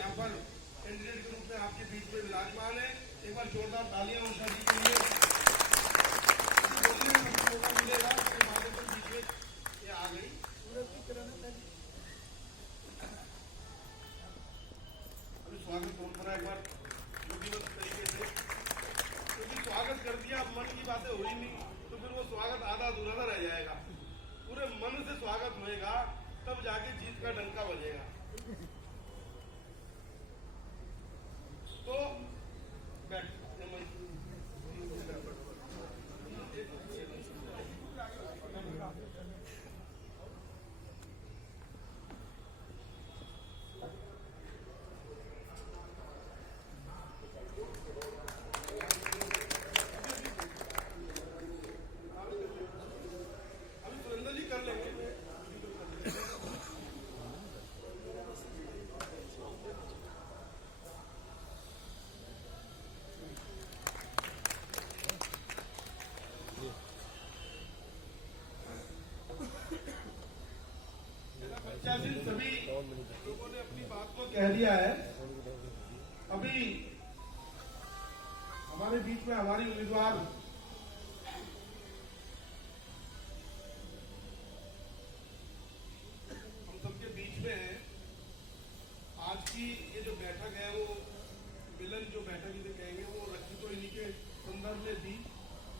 यहाँ पर कैंडिडेट के रूप में आपके बीच में विराजमान है। एक बार जोरदार तालियां उषा जी के लिए। बोलने में मौका मिलेगा उसके बाद बीच में ये आ गई अभी स्वागत परंपरा एक बार विधिवत तरीके से, क्योंकि स्वागत कर दिया अब मन की बातें हुई नहीं तो फिर वो स्वागत आधा अधूरा रह जाएगा। पूरे मन से स्वागत होएगा तब जाके जीत का डंका बजेगा। तो बैठ सभी लोगों ने अपनी बात को कह दिया है। अभी हमारे बीच में हमारी उम्मीदवार हम सबके बीच में है। आज की ये जो बैठक है वो मिलन जो बैठक जिसे कहेंगे वो रखी तो इन्हीं के संदर्भ में थी,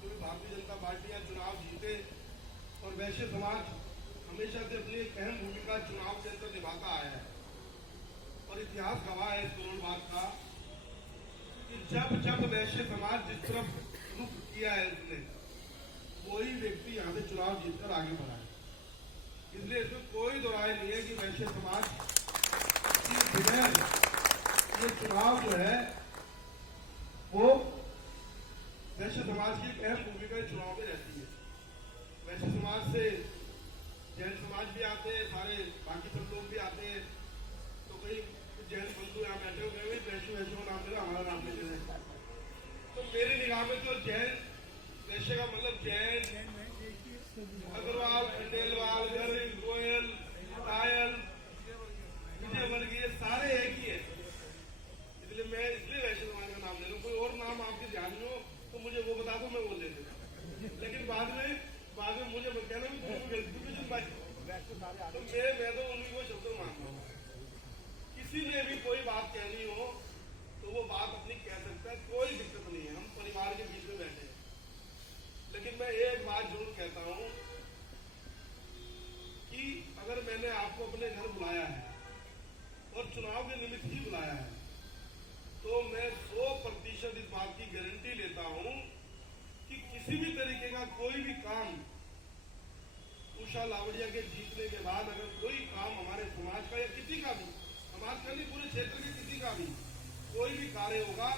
क्योंकि भारतीय जनता पार्टी या चुनाव जीते और वैश्य समाज हमेशा से अपनी एक अहम भूमिका चुनाव के अंदर निभाता आया है। और इतिहास गवाह है इस करोड़बाग का कि जब जब वैश्य समाज जिस तरफ रुख किया है उसने वही व्यक्ति यहाँ से चुनाव जीतकर आगे बढ़ा है। इसलिए इसमें कोई दो राय नहीं है कि वैश्य समाज की बगैर ये चुनाव जो है वो वैश्य समाज की एक अहम भूमिका चुनाव में रहती है। वैश्य समाज से जैन समाज भी आते हैं, सारे बाकी सब लोग भी आते हैं। तो कई जैन बंधु यहाँ बैठे हुए हैं, वैश्य वैश्य का नाम लेना हमारा नाम लेते हैं। तो मेरी निगाह में तो जैन वैश्य का मतलब जैन, अग्रवाल, खंडेलवाल, गर्ग, गोयल, टायल, विजयवर्गीय सारे एक ही है। इसलिए मैं वैश्य समाज का नाम ले लूँ। कोई और नाम आपके ध्यान में हो तो मुझे वो बता दो, मैं वो ले लूँ। लेकिन बाद में मुझे कहना भी तो मैं तो उन्हीं को शब्द मानता हूँ। किसी ने भी कोई बात कहनी हो तो वो बात अपनी कह सकता है, कोई दिक्कत नहीं है। हम परिवार के बीच में बैठे हैं। लेकिन मैं एक बात जरूर कहता हूँ कि अगर मैंने आपको अपने घर बुलाया है और चुनाव के निमित्त ही बुलाया है तो मैं 100% इस बात की गारंटी लेता हूँ कि किसी भी तरीके का कोई भी काम उषा लावड़िया के जीतने के बाद अगर कोई काम हमारे समाज का या किसी का भी, समाज का नहीं पूरे क्षेत्र के किसी का भी कोई भी कार्य होगा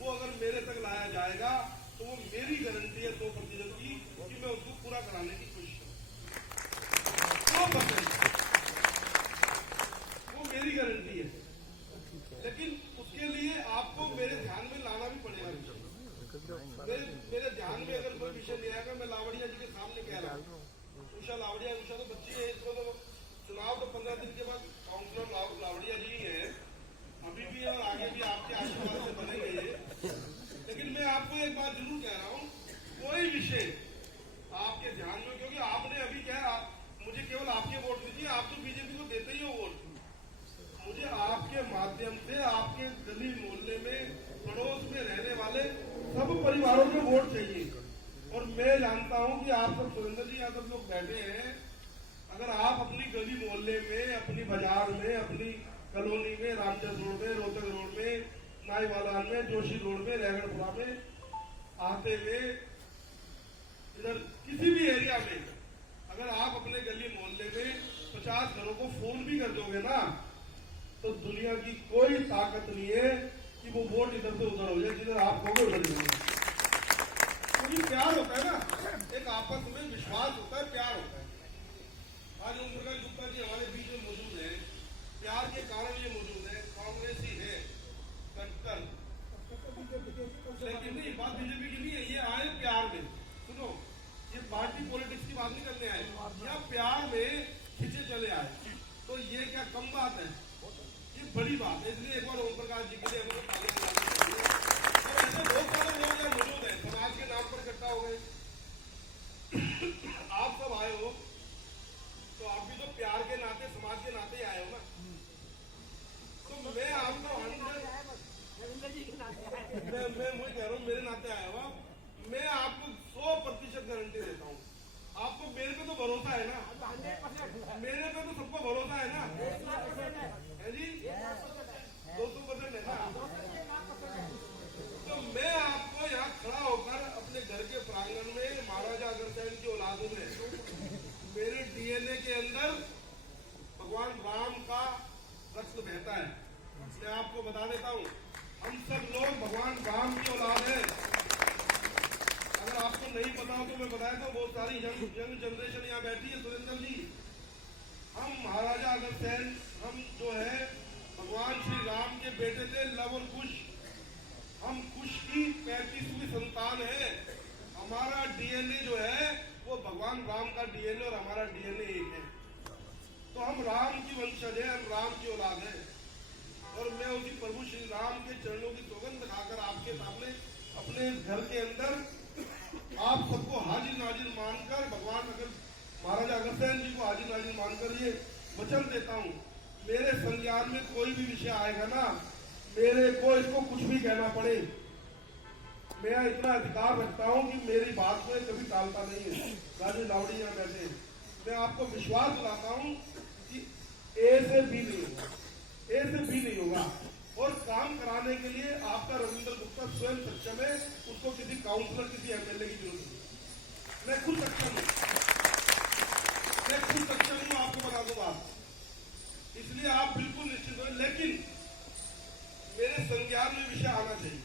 वो अगर मेरे तक लाया जाएगा तो वो मेरी गारंटी है 100% की कि मैं उसको पूरा कराने की कोशिश करूँ। 100% वो मेरी गारंटी है। लेकिन उसके लिए आपको मेरे ध्यान में लाना भी पड़ेगा। मेरे ध्यान में अगर कोई विषय नहीं आएगा, मैं लावड़िया जी के सामने कह रहा हूँ, उषा लावड़िया, उषा तो बच्ची है, इसको तो चुनाव तो 15 दिन के बाद काउंसलर लावड़िया जी ही है, अभी भी और आगे भी आपके आशीर्वाद से बनेंगे ये। लेकिन मैं आपको एक बात जरूर कह रहा हूँ, कोई विषय आपके ध्यान में, क्योंकि आपने अभी क्या मुझे केवल आपके वोट दीजिए, आप तो बीजेपी को देते ही हो वोट। मुझे आपके माध्यम से आपके गली मोहल्ले में पड़ोस में रहने वाले सब परिवारों के वोट चाहिए। और मैं जानता हूं कि आप सब सुरेंद्र जी यहाँ सब लोग बैठे हैं, अगर आप अपनी गली मोहल्ले में, अपनी बाजार में, अपनी कॉलोनी में, रामचंद्र रोड में, रोहतक रोड में, नाईवालान में, जोशी रोड में, रैगड़पुरा में आते हुए इधर किसी भी एरिया में अगर आप अपने गली मोहल्ले में 50 घरों को फोन भी कर दोगे ना तो दुनिया की कोई ताकत नहीं है कि वो वोट इधर से उधर हो जाए, जिधर आप कहोगे उधर जाएंगे। क्योंकि प्यार होता है ना, एक आपस में विश्वास होता है, प्यार होता है। आज ओम प्रकाश गुप्ता जी हमारे बीच में मौजूद है, प्यार के कारण ये मौजूद है। कांग्रेसी है कट्टर, लेकिन नहीं बात बीजेपी की नहीं है, ये आए प्यार में। सुनो, ये पार्टी पॉलिटिक्स की बात नहीं करने आए, या प्यार में खींचे चले आए, तो ये क्या कम बात है? ये बड़ी बात है, इसलिए एक बार ओम प्रकाश जी के लिए हमको तालियां बजानी चाहिए। और ऐसे बहुत सारे लोग यहाँ मौजूद हैं, समाज के नाम पर इकट्ठा हो गए। आप सब आए हो तो आप भी तो प्यार के नाते, समाज के नाते आए हो ना। तो मैं आपको मैं वही कह रहा हूँ, मेरे नाते आया हुआ। मैं आपको 100% गारंटी देता हूँ। आपको मेरे पे तो भरोसा है ना, मेरे पे तो सबको भरोसा है ना, है जी, 200% है ना। तो मैं आपको यहाँ खड़ा होकर अपने घर के प्रांगण में महाराजा अग्रसेन की औलादों में मेरे डीएनए के अंदर भगवान राम का रक्त बहता है। मैं आपको बता देता हूँ, हम सब लोग भगवान राम की औलाद है। अगर आपको नहीं पता हो तो मैं बताया तो बहुत सारी यंग जनरेशन यहाँ बैठी है। सुरेंद्र जी, हम महाराजा अग्रसेन, हम जो है भगवान श्री राम के बेटे थे, लव और कुश। हम कुश की 35वीं संतान है। हमारा डीएनए जो है वो भगवान राम का डीएनए और हमारा डीएनए एक है। तो हम राम की वंशज है, हम राम की औलाद है। और मैं उसी प्रभु श्री राम के चरणों की सौगंध खाकर आपके सामने अपने घर के अंदर आप सबको हाजिर नाजिर मानकर, भगवान अगर महाराजा अग्रसेन जी को हाजिर नाजिर मानकर ये वचन देता हूँ, मेरे संज्ञान में कोई भी विषय आएगा ना, मेरे को इसको कुछ भी कहना पड़े, मैं इतना अधिकार रखता हूँ कि मेरी बात में कभी टालता नहीं है। राजू लावड़ी यहाँ बैठे, मैं आपको विश्वास दिलाता हूँ कि ए से बी नहीं होगा, ए से बी नहीं होगा। और काम कराने के लिए आपका रविंद्र गुप्ता स्वयं सक्षम है, उसको किसी काउंसलर, किसी एमएलए की जरूरत नहीं। मैं खुद सक्षम हूँ, मैं खुद सक्षम हूँ, आपको बता दूं बात। इसलिए आप बिल्कुल निश्चित हो। लेकिन मेरे संज्ञान में विषय आना चाहिए,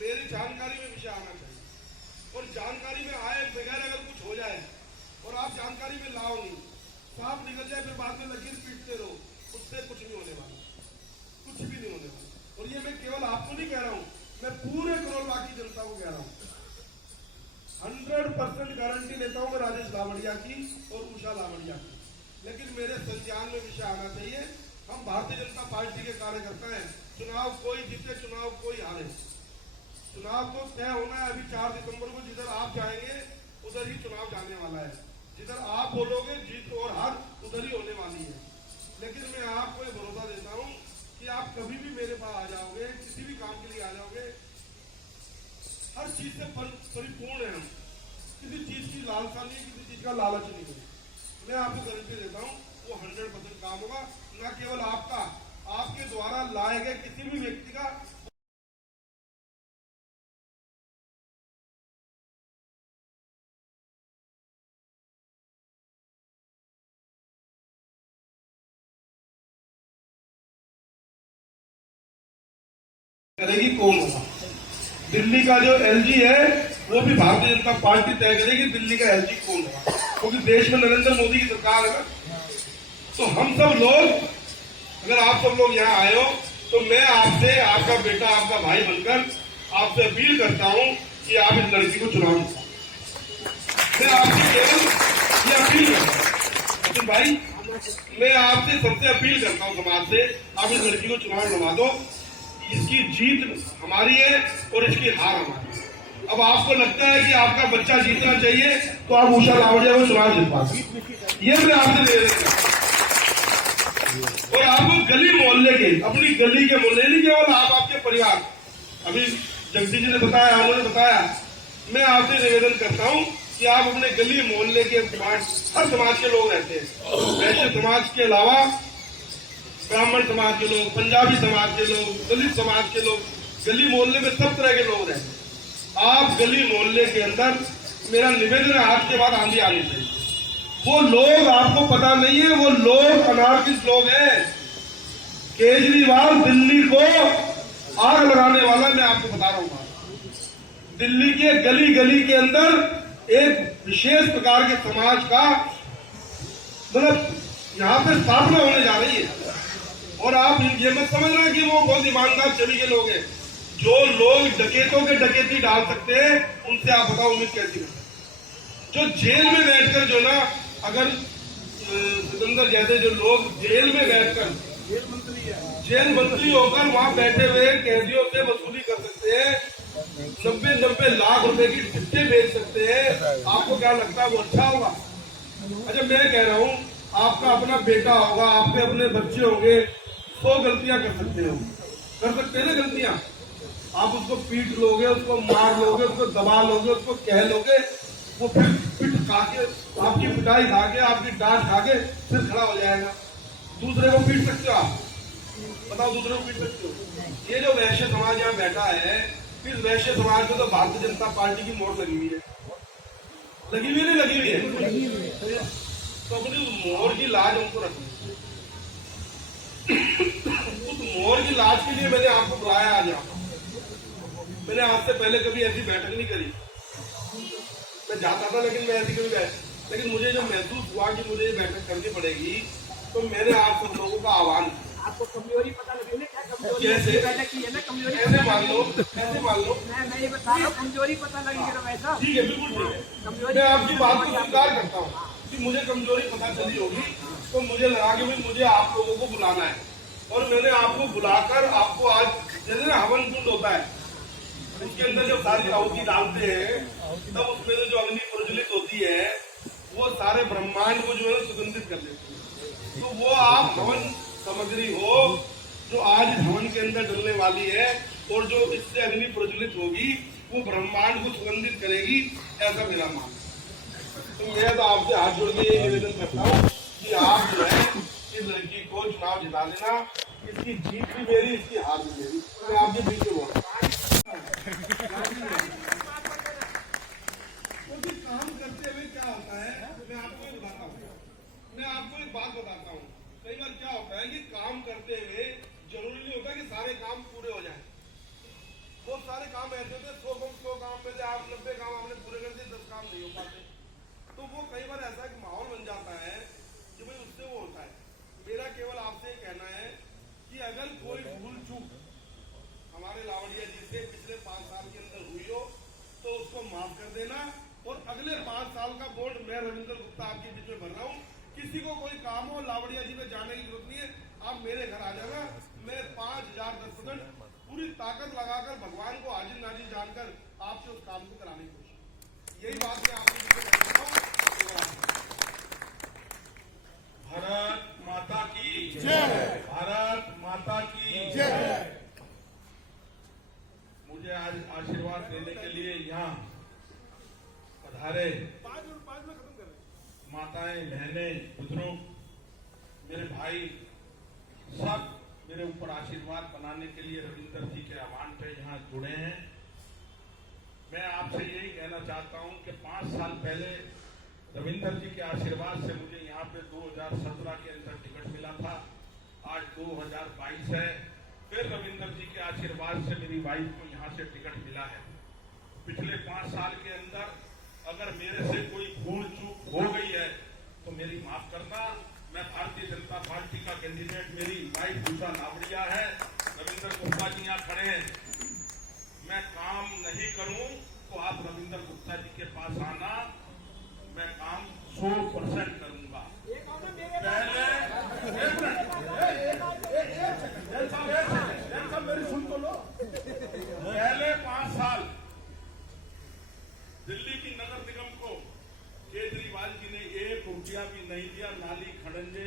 मेरी जानकारी में विषय आना चाहिए। और जानकारी में आए बगैर अगर कुछ हो जाए और आप जानकारी में लाओ नहीं, साफ निकल जाए, फिर बाद में लकीर पीटते रहो, उससे कुछ नहीं होने वाला, कुछ भी नहीं होने वाला। और ये मैं केवल आपको नहीं कह रहा हूं, मैं पूरे करोड़वा की जनता को कह रहा हूं। 100% गारंटी लेता हूं मैं राजेश लावड़िया की और उषा लावड़िया की। लेकिन मेरे संज्ञान में विषय आना चाहिए। हम भारतीय जनता पार्टी के कार्यकर्ता हैं। चुनाव कोई जीते, चुनाव कोई हारे, चुनाव तो तय होना है। अभी 4 दिसंबर को जिधर आप जाएंगे उधर ही चुनाव जाने वाला है। जिधर आप बोलोगे जीत और हार उधर ही होने वाली है। लेकिन मैं आपको ये भरोसा देता हूं कि आप कभी भी मेरे पास आ जाओगे, किसी भी काम के लिए आ जाओगे, हर चीज से परिपूर्ण है। हम किसी चीज की लालसा नहीं, किसी चीज का लालच नहीं है। मैं आपको गारंटी देता हूं वो 100% काम होगा। न केवल आपका, आपके द्वारा लाए गए किसी भी व्यक्ति का करेगी कौन होगा। दिल्ली का जो एलजी है वो भी भारतीय जनता पार्टी तय करेगी दिल्ली का एलजी कौन होगा, क्योंकि देश में नरेंद्र मोदी की सरकार है ना। तो हम सब लोग, अगर आप सब लोग यहाँ आए हो तो मैं आपसे, आपका बेटा, आपका भाई बनकर आपसे अपील करता हूँ कि आप इस लड़की को चुनाव दो। मैं आपसे केवल ये अपील करता हूँ भाई, मैं आपसे सबसे अपील करता हूँ समाज से, आप इस लड़की को चुनाव लड़वा दो। इसकी जीत हमारी है और इसकी हार हमारी है। अब आपको लगता है कि आपका बच्चा जीतना चाहिए तो आप उषा लावड़िया को चुनाव जितवा सकते, ये मैं आपसे दे देता हूं। और आपको गली मोहल्ले के, अपनी गली के मोहल्ले, नहीं केवल आप, आपके परिवार, अभी जगदीश जी ने बताया, उन्होंने बताया, मैं आपसे निवेदन करता हूं कि आप अपने गली मोहल्ले के हर समाज के लोग रहते हैं, वैश्य समाज के अलावा ब्राह्मण समाज के लोग, पंजाबी समाज के लोग, दलित समाज के लोग, गली मोहल्ले में सब तरह के लोग रहते हैं। आप गली मोहल्ले के अंदर, मेरा निवेदन है, आज के बाद आंधी आनी चाहिए। वो लोग आपको पता नहीं है, वो लोग अनार्किस्ट लोग हैं। केजरीवाल दिल्ली को आग लगाने वाला, मैं आपको बता रहा हूं। दिल्ली के गली गली के अंदर एक विशेष प्रकार के समाज का, मतलब यहाँ पे स्थापना होने जा रही है। और आप ये मत समझना कि वो बहुत ईमानदार चली के लोग हैं। जो लोग डकैतों के डकैती डाल सकते हैं, उनसे आप बताओ उम्मीद कैसी है। जो जेल में बैठकर, जो ना, अगर सिकंदर जैसे जो लोग जेल में बैठकर जेल मंत्री होकर वहाँ बैठे हुए कैदियों से वसूली कर सकते हैं, 90-90 लाख रुपए की टिकटें बेच सकते हैं। आपको क्या लगता है वो अच्छा होगा? अच्छा, मैं कह रहा हूँ, आपका अपना बेटा होगा, आपके अपने बच्चे होंगे, 100 गलतियां कर सकते हो, कर सकते हैं ना गलतियां। आप उसको पीट लोगे, उसको मार लोगे, उसको दबा लोगे, उसको कह लोगे, वो फिर पिट खा के, आपकी पिटाई खा के, आपकी डांट खा के फिर खड़ा हो जाएगा। दूसरे को पीट सकते हो आप? बताओ, दूसरे को पीट सकते हो? ये जो वैश्य समाज यहाँ बैठा है, इस वैश्य समाज में तो भारतीय जनता पार्टी की मोहर लगी हुई है। लगी हुई नहीं लगी हुई है? तो अपनी मोहर की लाज हमको रखनी। उस मोहर की लाज के लिए मैंने आपको बुलाया आज यहाँ। मैंने आज से पहले कभी ऐसी बैठक नहीं करी। मैं जाता था लेकिन मैं ऐसी कभी लेकिन मुझे जो महसूस हुआ कि मुझे ये बैठक करनी पड़ेगी, तो मैंने आप सब लोगों का आह्वान। आपको कमजोरी पता लगी ना? क्या कमजोरी कैसे? बैठक की है ना कमजोरी? ऐसे मान लो, ऐसे मान लो। मैं ये बता रहा हूँ, कमजोरी पता लगी जरा वैसा। ठीक है, बिल्कुल ठीक है। मैं आपकी बात को स्वीकार करता हूँ कि मुझे कमजोरी पता चली होगी, तो मुझे लगा कि भाई मुझे आप लोगों को बुलाना है, और मैंने आपको बुलाकर आपको आज, जैसे ना हवन कुंड होता है, उसके अंदर जब सारी आहुति डालते हैं, तब उसमें जो अग्नि प्रज्वलित होती है, वो सारे ब्रह्मांड को जो है सुगंधित कर देती है। तो वो आप हवन सामग्री हो जो आज हवन के अंदर डलने वाली है, और जो इससे अग्नि प्रज्वलित होगी वो ब्रह्मांड को सुगंधित करेगी, ऐसा मेरा मानना है। तो मैं तो आपसे हाथ जोड़ के ये निवेदन करता हूँ कि आप जो है इस लड़की को चुनाव जिता देना। इसकी जीत भी मेरी, इसकी हार भी मेरी। मैं आपके बीच में बोल रहा हूँ। काम करते हुए क्या होता है, मैं आपको एक बताता हूँ। मैं आपको एक बात बताता हूँ। कई बार क्या होता है कि काम करते हुए जरूरी नहीं होता कि सारे काम पूरे हो जाएं। बहुत सारे काम ऐसे होते हैं, 100 काम में से आप 90 काम आपने पूरे कर दिए, 10 काम नहीं हो पाते। तो वो कई बार ऐसा एक माहौल बन जाता है कि भाई उससे वो होता है। मेरा केवल आपसे ये कहना है कि अगर कोई भूल चूक हमारे लावड़िया जी से पिछले 5 साल के अंदर हुई हो, तो उसको माफ कर देना, और अगले 5 साल का बोर्ड मैं रविंद्र गुप्ता आपके बीच में भर रहा हूँ। किसी को कोई काम हो लावड़िया जी में जाने की जरूरत नहीं है, आप मेरे घर आ जाना। मैं 5010% पूरी ताकत लगाकर भगवान को हाजिर नाजिर जानकर आपसे उस काम को कराने की कोशिश। यही बात मैं आपके बीच में कहता हूँ। भारत माता की जय। भारत माता की जय। मुझे आज आशीर्वाद देने के लिए यहाँ पधारे माताएं, बहनें, बुजुर्ग, मेरे भाई, सब मेरे ऊपर आशीर्वाद बनाने के लिए रविंदर जी के आह्वान पे यहाँ जुड़े हैं। मैं आपसे यही कहना चाहता हूँ कि 5 साल पहले रविंदर जी के आशीर्वाद से मुझे यहाँ पे 2017 के अंदर टिकट मिला था। आज 2022 है, फिर रविंदर जी के आशीर्वाद से मेरी वाइफ को यहाँ से टिकट मिला है। पिछले 5 साल के अंदर अगर मेरे से कोई भूल चूक हो गई है तो मेरी माफ करना। मैं भारतीय जनता पार्टी का कैंडिडेट, मेरी वाइफ उषा लावड़िया है, रविंदर गुप्ता जी यहाँ खड़े हैं। मैं काम नहीं करूं तो आप रविंदर गुप्ता जी के पास आना, मैं काम 100% करूंगा। मेरी सुन तो लो। पहले 5 साल दिल्ली की नगर निगम को केजरीवाल जी ने 1 रुपया भी नहीं दिया। नाली खड़ंजे,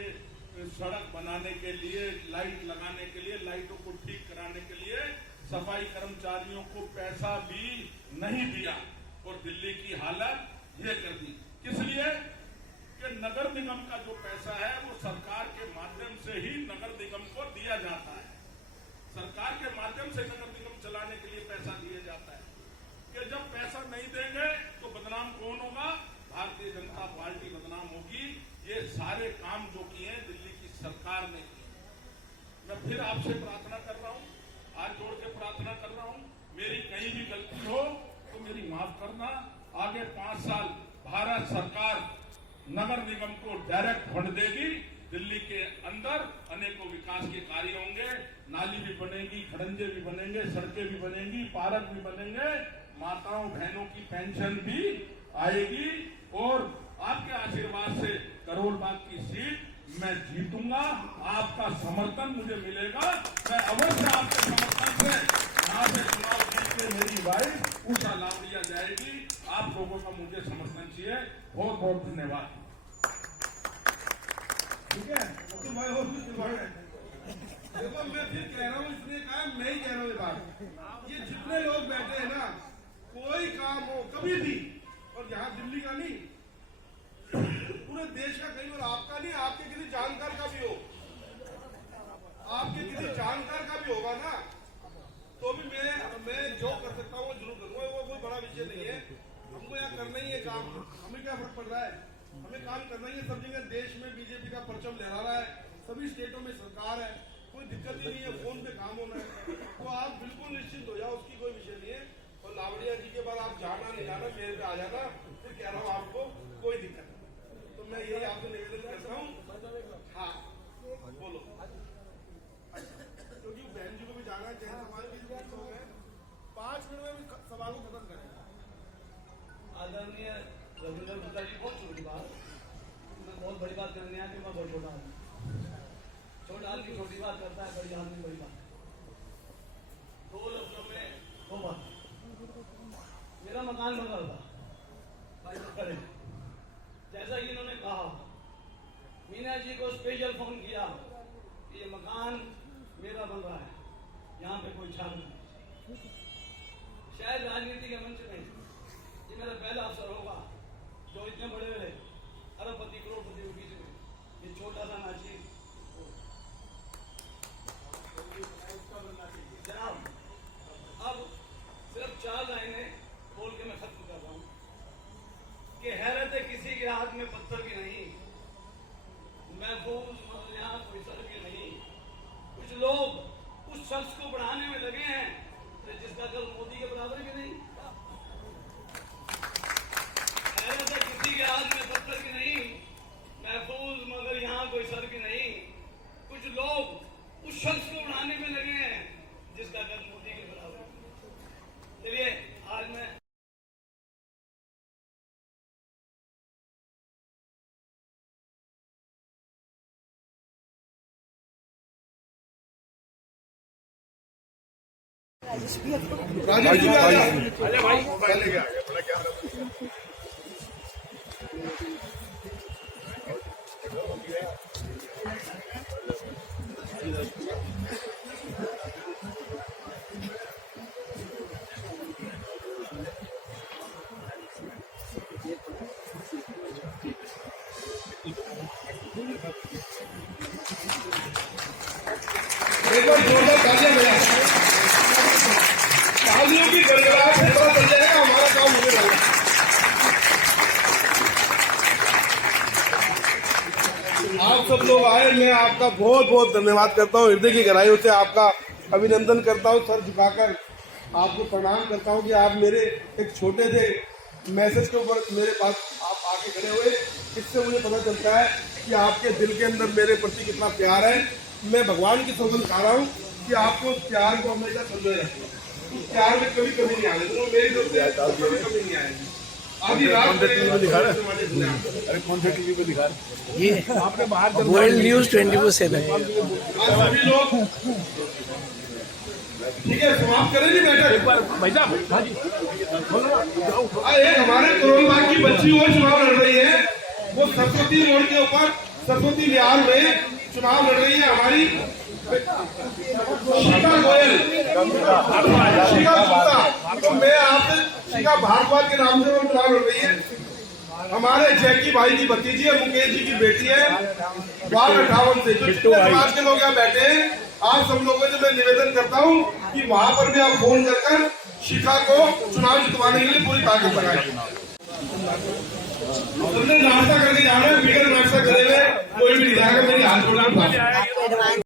सड़क बनाने के लिए, लाइट लगाने के लिए, लाइटों को ठीक कराने के लिए सफाई कर्मचारियों को पैसा भी नहीं दिया, और दिल्ली की हालत ये कर दी। किस लिए? कि नगर निगम का जो पैसा है वो सरकार के माध्यम से ही नगर निगम को दिया जाता है। सरकार के माध्यम से नगर निगम चलाने के लिए पैसा दिया जाता है। कि जब पैसा नहीं देंगे तो बदनाम कौन होगा? भारतीय जनता पार्टी बदनाम होगी। ये सारे काम जो किए हैं दिल्ली की सरकार ने किए। मैं फिर आपसे प्रार्थना कर रहा हूँ, हाथ जोड़ के प्रार्थना कर रहा हूँ, मेरी कहीं भी गलती हो तो मेरी माफ करना। आगे 5 साल भारत सरकार नगर निगम को डायरेक्ट फंड देगी। दिल्ली के अंदर अनेकों विकास के कार्य होंगे, नाली भी बनेगी, खड़ंजे भी बनेंगे, सड़कें भी बनेंगी, पार्क भी बनेंगे, माताओं बहनों की पेंशन भी आएगी, और आपके आशीर्वाद से करोल बाग की सीट मैं जीतूंगा, आपका समर्थन मुझे मिलेगा। मैं अवश्य आपके समर्थन से यहाँ से चुनाव जीत के मेरी वाइफ उषा लावड़िया जाएगी। आप लोगों का मुझे समर्थन चाहिए। बहुत बहुत धन्यवाद। ठीक है, तो भाई और कुछ दिमाग है। देखो मैं फिर कह रहा हूँ, इसलिए कहा मैं ही कह रहा हूँ ये बात। ये जितने लोग बैठे हैं ना, कोई काम हो कभी भी, और यहाँ दिल्ली का नहीं, पूरे देश का, कहीं और आपका नहीं, आपके किसी जानकार का भी हो, आपके किसी जानकार का भी होगा ना, तो भी मैं जो कर सकता हूँ वो जरूर करूंगा। वो कोई बड़ा विषय नहीं है। हमको यहाँ करना ही है काम। हमें क्या फर्क पड़ रहा है, हमें काम करना ही है। सब जगह देश में बीजेपी का परचम लहरा रहा है, सभी स्टेटों में सरकार है, कोई दिक्कत ही नहीं है। फोन पे काम होना है, तो आप बिल्कुल निश्चित हो जाओ, उसकी कोई विषय नहीं है। और लावड़िया जी के बाद आप जाना नहीं जाना, मेरे पे आ जाना, फिर कह रहा हूँ आपको कोई दिक्कत नहीं। तो मैं यही आपसे निवेदन करता हूँ। हाँ बोलो, क्योंकि बहन जी को भी जाना है, जैन समाज के जो लोग हैं, 5 मिनट में भी सभा को खत्म करेंगे। आदरणीय रविंद्र गुप्ता जी, बहुत छोटी बात, मैं बहुत बड़ी बात करने आया कि मैं बहुत छोटा आदमी, छोटा आदमी छोटी बात करता है, बड़ी आदमी बड़ी बात। 2 लफ्जों में 2 बात। मेरा मकान बन रहा था भाई, तो करे जैसा कि इन्होंने कहा, मीना जी को स्पेशल फोन किया कि ये मकान मेरा बन रहा है, यहाँ पे कोई छाप नहीं। शायद राजनीति के मंच में ये मेरा पहला अवसर होगा, जो इतने बड़े बड़े अरबपति करोड़पति के बीच में ये छोटा सा नाची जनाब। अब सिर्फ 4 लाइनें बोल के मैं खत्म कर रहा हूँ कि हैरत है किसी के हाथ में पत्थर की नहीं, महफूज मतलब यहाँ कोई सर की नहीं। कुछ लोग उस शख्स को बढ़ाने में लगे हैं तो जिसका कल मोदी के बराबर भी नहीं। हैरत है किसी के हाथ में पत्थर की नहीं, महफूज मगर यहाँ कोई सर की नहीं। कुछ लोग उस शख्स को बढ़ाने में लगे हैं जिसका कल मोदी के बराबर नहीं। चलिए आज मैं राजेश जी आ जाओ। अरे भाई मोबाइल लेके आ गया, बड़ा क्या एक बार जोरदार तालियां बजाएं। तालियों की गड़गड़ाहट से पता चल जाएगा हमारा काम होने वाला है। आप सब लोग आए, मैं आपका बहुत बहुत धन्यवाद करता हूँ, हृदय की गहराइयों से आपका अभिनंदन करता हूँ, सर झुकाकर आपको प्रणाम करता हूँ कि आप मेरे एक छोटे से मैसेज के ऊपर मेरे पास आप आके खड़े हुए। इससे मुझे पता चलता है कि आपके दिल के अंदर मेरे प्रति कितना प्यार है। मैं भगवान की सौगंध खा रहा हूँ कि आपको प्यार को हमेशा संजोए रखना, उस प्यार में कभी कमी नहीं आने दूंगा, मेरी तरफ से कभी कमी नहीं आएगी। आधी रात अरे कौन सा टीवी पे दिखा रहे? ये आपने बाहर वर्ल्ड न्यूज 24/7 सभी लोग ठीक है, समाप्त करें जी बैठक। भाई साहब, हाँ जी, एक हमारे करोलबाग की बच्ची वो चुनाव लड़ रही है, वो सरस्वती रोड के ऊपर सरस्वती विहार में चुनाव लड़ रही है। हमारी शिखा गोयल, शिखा गुप्ता, तो मैं आपसे शिखा भारद्वाज के नाम से वो चुनाव लड़ रही है। हमारे जैकी भाई की भतीजी है, मुकेश जी की बेटी है, वार्ड 58 से। जो जितने समाज के लोग यहाँ बैठे हैं, आप सब लोगों से मैं निवेदन करता हूँ कि वहां पर भी आप फोन कर शिखा को चुनाव जितवाने के लिए पूरी ताकत लगाएं। हमने नाश्ता करके जाना है, बिगड़ नाश्ता करे हुए कोई भी नहीं जाएगा। मेरी हाथ जोड़ना